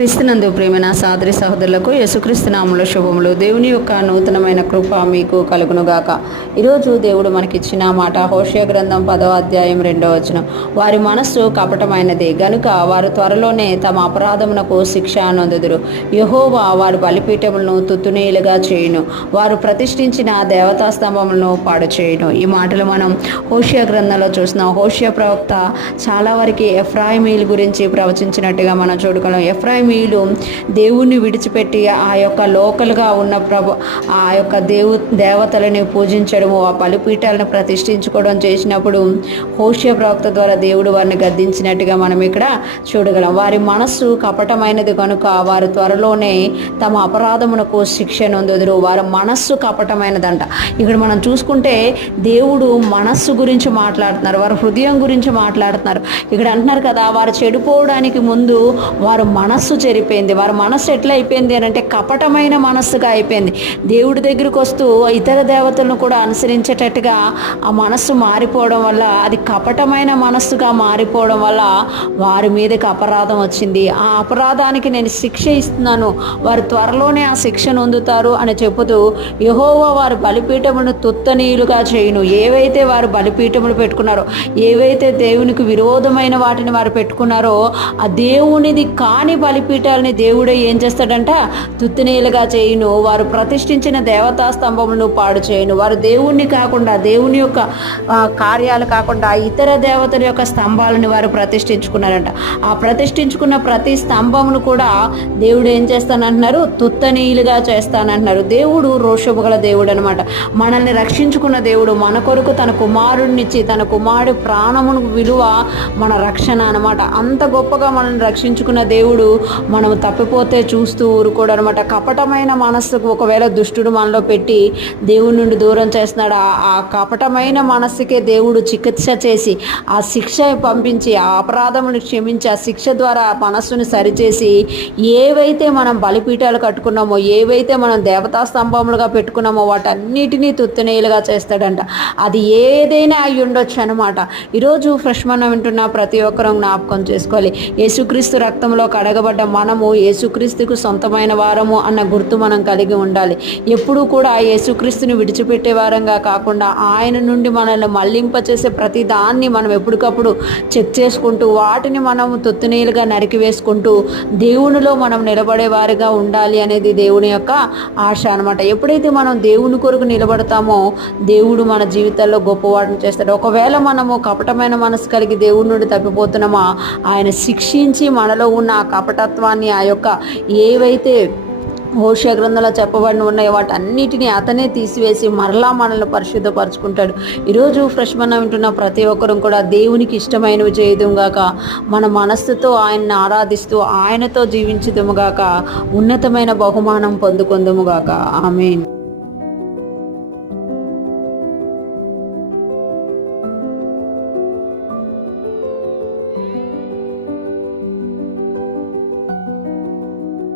క్రీస్తునందు ప్రేమైన సహోదరి సహోదరులకు యేసుక్రీస్తు నామములో శుభములు. దేవుని యొక్క నూతనమైన కృప మీకు కలుగునుగాక. ఈరోజు దేవుడు మనకిచ్చిన మాట హోషేయ గ్రంథం 10వ అధ్యాయం 2వ వచనం. వారి మనస్సు కపటమైనదే గనుక వారు త్వరలోనే తమ అపరాధమునకు శిక్ష నొందుదురు. యెహోవా వారి బలిపీఠములను తుత్తునీలుగా చేయును, వారు ప్రతిష్ఠించిన దేవతా స్తంభములను పాడు చేయును. ఈ మాటలు మనం హోషేయ గ్రంథంలో చూస్తున్నాం. హోషేయ ప్రవక్త చాలా వరకు ఎఫ్రాయిమీల గురించి ప్రవచించినట్టుగా మనం చూడగలం. ఎఫ్రాయిమీలు దేవుణ్ణి విడిచిపెట్టి ఆ యొక్క లోకల్గా ఉన్న ఆ యొక్క దేవతలని పూజించడము, ఆ బలిపీఠాలను ప్రతిష్ఠించుకోవడం చేసినప్పుడు హోషేయ ప్రవక్త ద్వారా దేవుడు వారిని గద్దించినట్టుగా మనం ఇక్కడ చూడగలం. వారి మనస్సు కపటమైనది కనుక వారు త్వరలోనే తమ అపరాధమునకు శిక్ష నొందుదురు. వారి మనస్సు కపటమైనదంట. ఇక్కడ మనం చూసుకుంటే దేవుడు మనస్సు గురించి మాట్లాడుతున్నారు, వారి హృదయం గురించి మాట్లాడుతున్నారు. ఇక్కడ అంటున్నారు కదా, వారు చెడిపోవడానికి ముందు వారు మనస్సు చెరిపోయింది. వారి మనస్సు ఎట్లా అయిపోయింది అని అంటే కపటమైన మనస్సుగా అయిపోయింది. దేవుడి దగ్గరికి వస్తూ ఇతర దేవతలను కూడా అనుసరించేటట్టుగా ఆ మనస్సు మారిపోవడం వల్ల, అది కపటమైన మనస్సుగా మారిపోవడం వల్ల వారి మీదకి అపరాధం వచ్చింది. ఆ అపరాధానికి నేను శిక్ష ఇస్తున్నాను, వారు త్వరలోనే ఆ శిక్షను పొందుతారు అని చెబుతూ యెహోవా వారి బలిపీఠములను తుత్తనీయులుగా చేయును. ఏవైతే వారు బలిపీఠములు పెట్టుకున్నారో, ఏవైతే దేవునికి విరోధమైన వాటిని వారు పెట్టుకున్నారో, ఆ దేవునిది కాని బలిపీఠాలని దేవుడే ఏం చేస్తాడంట, తుత్తినీలుగా చేయును. వారు ప్రతిష్ఠించిన దేవతా స్తంభములను పాడు చేయును. వారు దేవుణ్ణి కాకుండా, దేవుని యొక్క కార్యాలు కాకుండా ఇతర దేవతల యొక్క స్తంభాలను వారు ప్రతిష్ఠించుకున్నారంట. ఆ ప్రతిష్ఠించుకున్న ప్రతి స్తంభమును కూడా దేవుడు ఏం చేస్తానంటున్నారు, తుత్తనీలుగా చేస్తానంటున్నారు. దేవుడు రోషము గల దేవుడు అనమాట. మనల్ని రక్షించుకున్న దేవుడు, మన కొరకు తన కుమారుడినిచ్చి, తన కుమారుడి ప్రాణమును విలువ మన రక్షణ అనమాట. అంత గొప్పగా మనల్ని రక్షించుకున్న దేవుడు మనం తప్పిపోతే చూస్తూ ఊరుకోడు అనమాట. కపటమైన మనస్సుకు ఒకవేళ దుష్టుడు మనలో పెట్టి దేవుడి నుండి దూరం చేస్తున్నాడు, ఆ కపటమైన మనస్సుకే దేవుడు చికిత్స చేసి ఆ శిక్ష పంపించి ఆ అపరాధమును క్షమించి ఆ శిక్ష ద్వారా ఆ మనస్సును సరిచేసి ఏవైతే మనం బలిపీఠాలు కట్టుకున్నామో, ఏవైతే మనం దేవతా స్తంభములుగా పెట్టుకున్నామో వాటన్నిటినీ తుత్తనేలుగా చేస్తాడంట. అది ఏదైనా అయి ఉండొచ్చు అనమాట. ఈరోజు ఫ్రెష్ మనం వింటున్న ప్రతి ఒక్కరూ జ్ఞాపకం చేసుకోవాలి, యేసుక్రీస్తు రక్తంలో కడగబడ్డ మనము యేసుక్రీస్తుకు సొంతమైన వారము అన్న గుర్తు మనం కలిగి ఉండాలి. ఎప్పుడూ కూడా యేసుక్రీస్తుని విడిచిపెట్టే వారంగా కాకుండా ఆయన నుండి మనల్ని మళ్లింపచేసే ప్రతి దాన్ని మనం ఎప్పటికప్పుడు చెక్ చేసుకుంటూ వాటిని మనం తుత్తునీలుగా నరికివేసుకుంటూ దేవునిలో మనం నిలబడే వారిగా ఉండాలి అనేది దేవుని యొక్క ఆశ అనమాట. ఎప్పుడైతే మనం దేవుని కొరకు నిలబడతామో దేవుడు మన జీవితాల్లో గొప్పవాటిని చేస్తాడు. ఒకవేళ మనము కపటమైన మనసు కలిగి దేవుడి నుండి తప్పిపోతున్నామో ఆయన శిక్షించి మనలో ఉన్న ఆ కపటత్వాన్ని, ఆ యొక్క ఏవైతే హోషేయ గ్రంథంలో చెప్పబడి ఉన్నాయో వాటన్నిటిని అతనే తీసివేసి మరలా మనల్ని పరిశుద్ధపరచుకుంటాడు. ఈరోజు ఫ్రెష్ మనం వింటున్న ప్రతి ఒక్కరూ కూడా దేవునికి ఇష్టమైనవి చేయుదుముగాక, మన మనస్సుతో ఆయన్ని ఆరాధిస్తూ ఆయనతో జీవించుదుముగాక, ఉన్నతమైన బహుమానం పొందుకుందుముగాక. ఆమేన్.